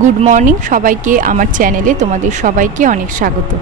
Good morning সবাইকে, আমার চ্যানেলে তোমাদের সবাইকে অনেক স্বাগত।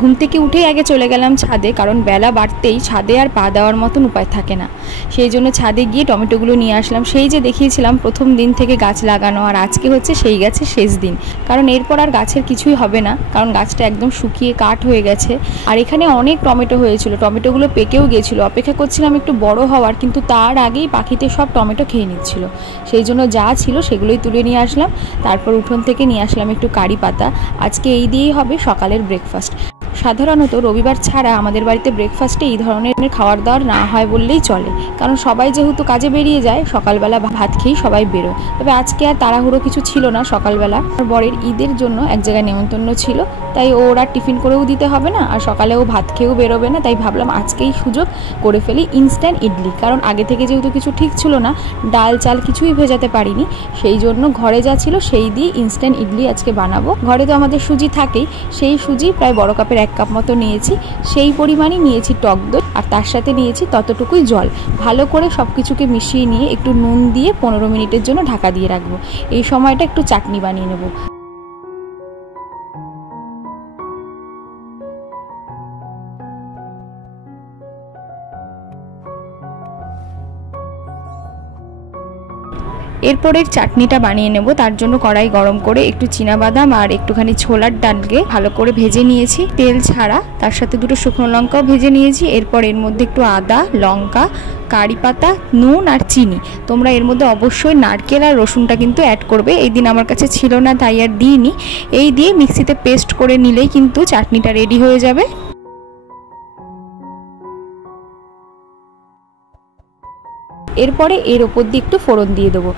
ঘুম থেকে উঠেই আগে চলে গেলাম ছাদে, কারণ বেলা বাড়তেই ছাদে আর পা দেওয়ার মতন উপায় থাকে না। সেই জন্য ছাদে গিয়ে টমেটোগুলো নিয়ে আসলাম। সেই যে দেখিয়েছিলাম প্রথম দিন থেকে গাছ লাগানো, আর আজকে হচ্ছে সেই গাছের শেষ দিন। কারণ এরপর আর গাছের কিছুই হবে না, কারণ গাছটা একদম শুকিয়ে কাঠ হয়ে গেছে। আর এখানে অনেক টমেটো হয়েছিল, টমেটোগুলো পেকেও গিয়েছিল। অপেক্ষা করছিলাম একটু বড় হওয়ার, কিন্তু তার আগেই পাখিতে সব টমেটো খেয়ে নিচ্ছিল। সেই জন্য যা ছিল সেগুলোই তুলে নিয়ে আসলাম। তারপর উঠোন থেকে নিয়ে আসলাম একটু কারি পাতা। আজকে এই দিয়েই হবে সকালের ব্রেকফাস্ট। সাধারণত রবিবার ছাড়া আমাদের বাড়িতে ব্রেকফাস্টে এই ধরনের খাবার দাবার না হয় বললেই চলে, কারণ সবাই যেহেতু কাজে বেরিয়ে যায়, সকালবেলা ভাত খেয়েই সবাই বেরোয়। তবে আজকে আর তাড়াহুড়ো কিছু ছিল না। সকালবেলা আর বরের ঈদের জন্য এক জায়গায় নেমন্তন্ন ছিল, তাই ওর আর টিফিন করেও দিতে হবে না, আর সকালেও ভাত খেয়েও বেরোবে না। তাই ভাবলাম আজকেই সুযোগ করে ফেলি ইনস্ট্যান্ট ইডলি। কারণ আগে থেকে যেহেতু কিছু ঠিক ছিল না, ডাল চাল কিছুই ভেজাতে পারিনি, সেই জন্য ঘরে যা ছিল সেই দিয়ে ইনস্ট্যান্ট ইডলি আজকে বানাবো। ঘরে তো আমাদের সুজি থাকেই, সেই সুজি প্রায় বড় কাপের 1 কাপ মতো নিয়েছি। সেই পরিমাণই নিয়েছি টক দই, আর তার সাথে নিয়েছি ততটুকুই জল। ভালো করে সব কিছুকে মিশিয়ে নিয়ে একটু নুন দিয়ে 15 মিনিটের জন্য ঢাকা দিয়ে রাখবো। এই সময়টা একটু চাটনি বানিয়ে নেব। এরপরের চাটনিটা বানিয়ে নেব। তার জন্য কড়াই গরম করে একটু চীনাবাদাম আর একটুখানি ছোলার ডালকে ভালো করে ভেজে নিয়েছি, তেল ছাড়া। তার সাথে 2টো শুকনো লঙ্কাও ভেজে নিয়েছি। এরপর এর মধ্যে একটু আদা, লঙ্কা, কারি পাতা, নুন আর চিনি। তোমরা এর মধ্যে অবশ্যই নারকেল আর রসুনটা কিন্তু অ্যাড করবে। এই দিন আমার কাছে ছিল না, তাই আর দিইনি। এই দিয়ে মিক্সিতে পেস্ট করে নিলেই কিন্তু চাটনিটা রেডি হয়ে যাবে। এরপরে এর ওপর দিয়ে একটু ফোড়ন দিয়ে দেবো।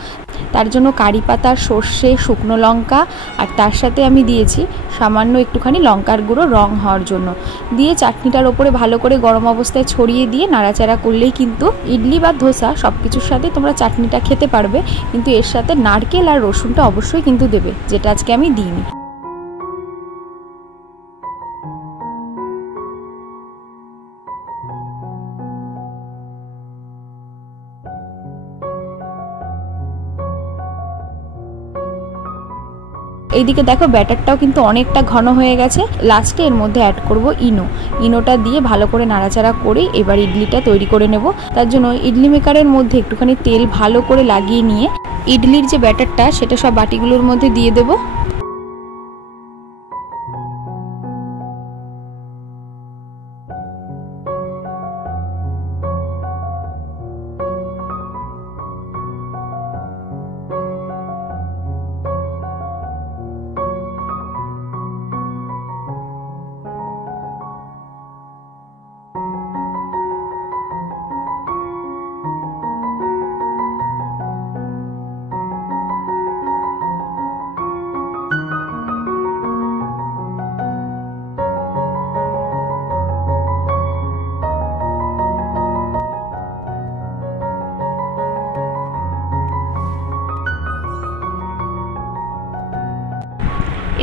তার জন্য কারি পাতা, সর্ষে, শুকনো লঙ্কা, আর তার সাথে আমি দিয়েছি সামান্য একটুখানি লঙ্কার গুঁড়ো রং হওয়ার জন্য। দিয়ে চাটনিটার ওপরে ভালো করে গরম অবস্থায় ছড়িয়ে দিয়ে নাড়াচাড়া করলেই কিন্তু ইডলি বা ধোসা সব কিছুর সাথে তোমরা চাটনিটা খেতে পারবে। কিন্তু এর সাথে নারকেল আর রসুনটা অবশ্যই কিন্তু দেবে, যেটা আজকে আমি দিইনি। এইদিকে দেখো ব্যাটারটাও কিন্তু অনেকটা ঘন হয়ে গেছে। লাস্টে এর মধ্যে অ্যাড করব ইনোটা দিয়ে ভালো করে নাড়াচাড়া করে এবার ইডলিটা তৈরি করে নেব। তার জন্য ইডলি মেকারের মধ্যে একটুখানি তেল ভালো করে লাগিয়ে নিয়ে ইডলির যে ব্যাটারটা সেটা সব বাটিগুলোর মধ্যে দিয়ে দেবো।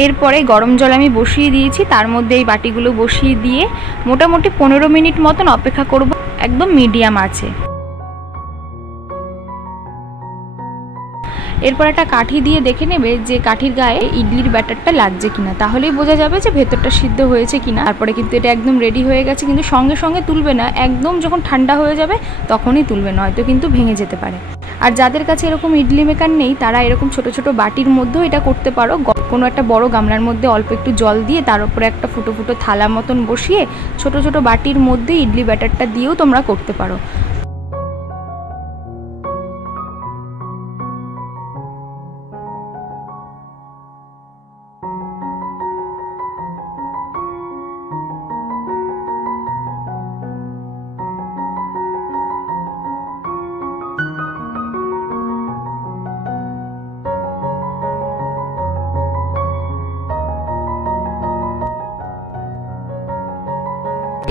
এরপরে গরম জল আমি বসিয়ে দিয়েছি, তার মধ্যে এই বাটিগুলো বসিয়ে দিয়ে মোটামুটি 15 মিনিট মতন অপেক্ষা করব, একদম মিডিয়াম আছে। এরপর একটা কাঠি দিয়ে দেখে নেবে যে কাঠির গায়ে ইডলির ব্যাটারটা লাগছে কিনা, তাহলেই বোঝা যাবে যে ভেতরটা সিদ্ধ হয়েছে কিনা। তারপরে কিন্তু এটা একদম রেডি হয়ে গেছে। কিন্তু সঙ্গে সঙ্গে তুলবে না, একদম যখন ঠান্ডা হয়ে যাবে তখনই তুলবে, নয়তো কিন্তু ভেঙে যেতে পারে। আর যাদের কাছে এরকম ইডলি মেকার নেই, তারা এরকম ছোট ছোট বাটির মধ্যেও এটা করতে পারো। কোনো একটা বড় গামলার মধ্যে অল্প একটু জল দিয়ে তার উপরে একটা ফুটো ফুটো থালা মতন বসিয়ে ছোট ছোট বাটির মধ্যে ইডলি ব্যাটারটা দিয়েও তোমরা করতে পারো।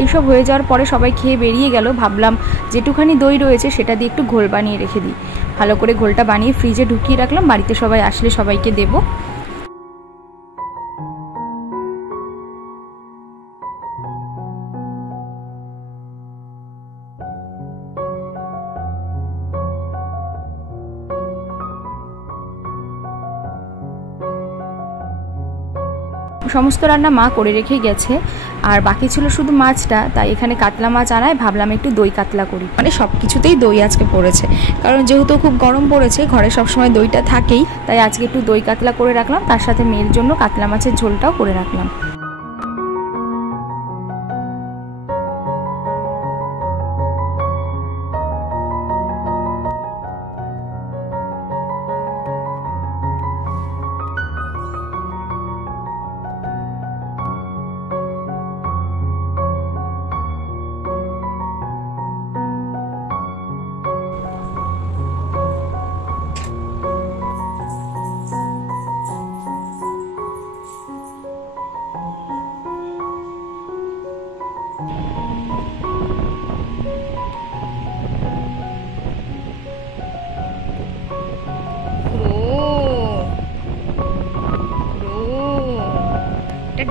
এইসব হয়ে যাওয়ার পরে সবাই খেয়ে বেরিয়ে গেল। ভাবলাম যেটুখানি দই রয়েছে সেটা দিয়ে একটু ঘোল বানিয়ে রেখে দিই। ভালো করে ঘোলটা বানিয়ে ফ্রিজে ঢুকিয়ে রাখলাম, বাড়িতে সবাই আসলে সবাইকে দেবো। সমস্ত রান্না মা করে রেখেই গেছে, আর বাকি ছিল শুধু মাছটা। তাই এখানে কাতলা মাছ আনায় ভাবলাম একটু দই কাতলা করি, মানে সব কিছুতেই দই আজকে পড়েছে, কারণ যেহেতু খুব গরম পড়েছে ঘরে সবসময় দইটা থাকেই, তাই আজকে একটু দই কাতলা করে রাখলাম, তার সাথে মেয়ের জন্য কাতলা মাছের ঝোলটাও করে রাখলাম।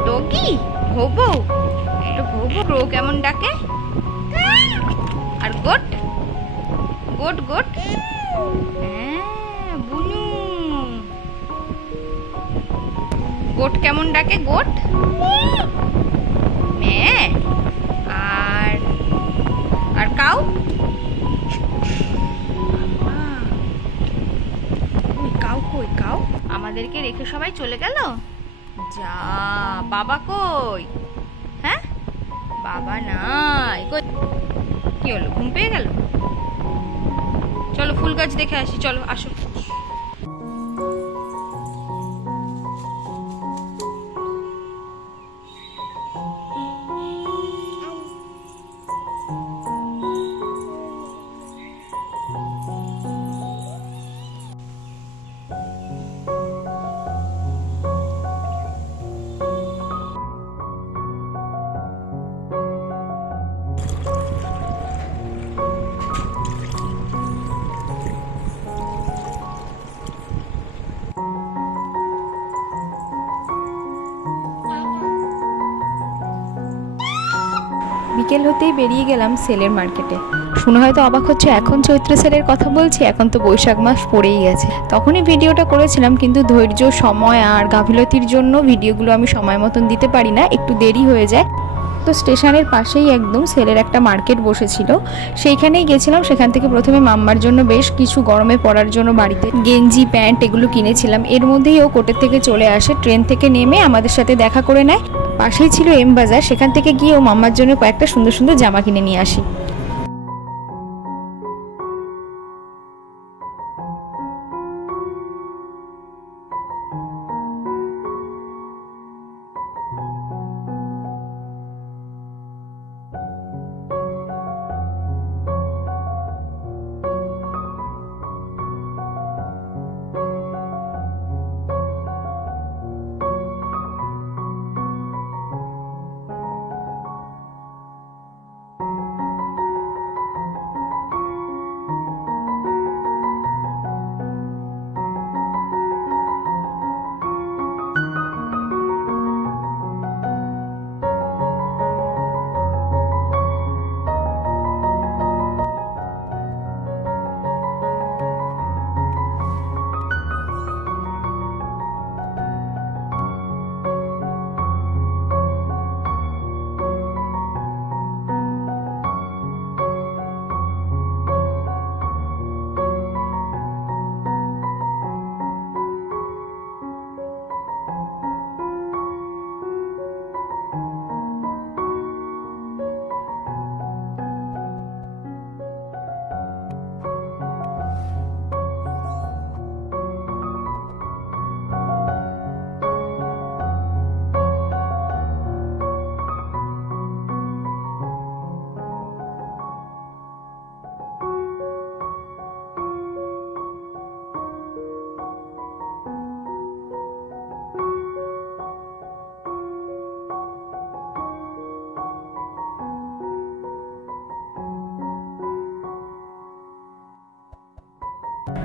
ডগি ভোবো, এটা ভোবো। ক্রো কেমন ডাকে? আর গোট, গোট গোট, হ্যাঁ বুনু। গোট কেমন ডাকে? গোট মে। আর আর কাউ, কাউ কই? কাউ আমাদেরকে রেখে সবাই চলে গেল। যা, বাবা কই? হ্যাঁ বাবা নাই। কি হলো, ঘুম পেয়ে গেল? চলো ফুল গাছ দেখে আসি, চলো আসো। বিকেল হতেই বেরিয়ে গেলাম সেলের মার্কেটে। শুনে হয়তো অবাক হচ্ছে, এখন চৈত্র সেলের কথা বলছি, এখন তো বৈশাখ মাস পড়েই গেছে। তখনই ভিডিওটা করেছিলাম, কিন্তু ধৈর্য, সময় আর গাফিলতির জন্য ভিডিওগুলো আমি সময় মতন দিতে পারি না, একটু দেরি হয়ে যায়। তো স্টেশনের পাশেই একদম সেলের একটা মার্কেট বসেছিল, সেইখানেই গেছিলাম। সেখান থেকে প্রথমে মাম্মার জন্য বেশ কিছু গরমে পরার জন্য বাড়িতে গেঞ্জি, প্যান্ট এগুলো কিনেছিলাম। এর মধ্যেই ও কোর্টের থেকে চলে আসে, ট্রেন থেকে নেমে আমাদের সাথে দেখা করে নেয়। পাশেই ছিল এম বাজার, সেখান থেকে গিয়ে ও মাম্মার জন্য কয়েকটা সুন্দর সুন্দর জামা কিনে নিয়ে আসি।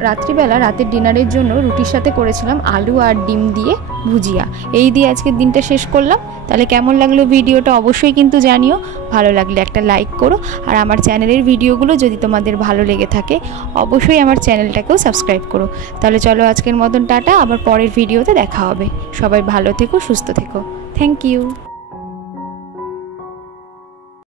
রাত্রিবেলা রাতের ডিনারের জন্য রুটির সাথে করেছিলাম আলু আর ডিম দিয়ে ভুজিয়া। এই দিয়ে আজকের দিনটা শেষ করলাম। তাহলে কেমন লাগলো ভিডিওটা অবশ্যই কিন্তু জানিও। ভালো লাগলে একটা লাইক করো, আর আমার চ্যানেলের ভিডিওগুলো যদি তোমাদের ভালো লেগে থাকে অবশ্যই আমার চ্যানেলটাকেও সাবস্ক্রাইব করো। তাহলে চলো আজকের মতন টাটা, আবার পরের ভিডিওতে দেখা হবে। সবাই ভালো থেকো, সুস্থ থেকো। Thank you.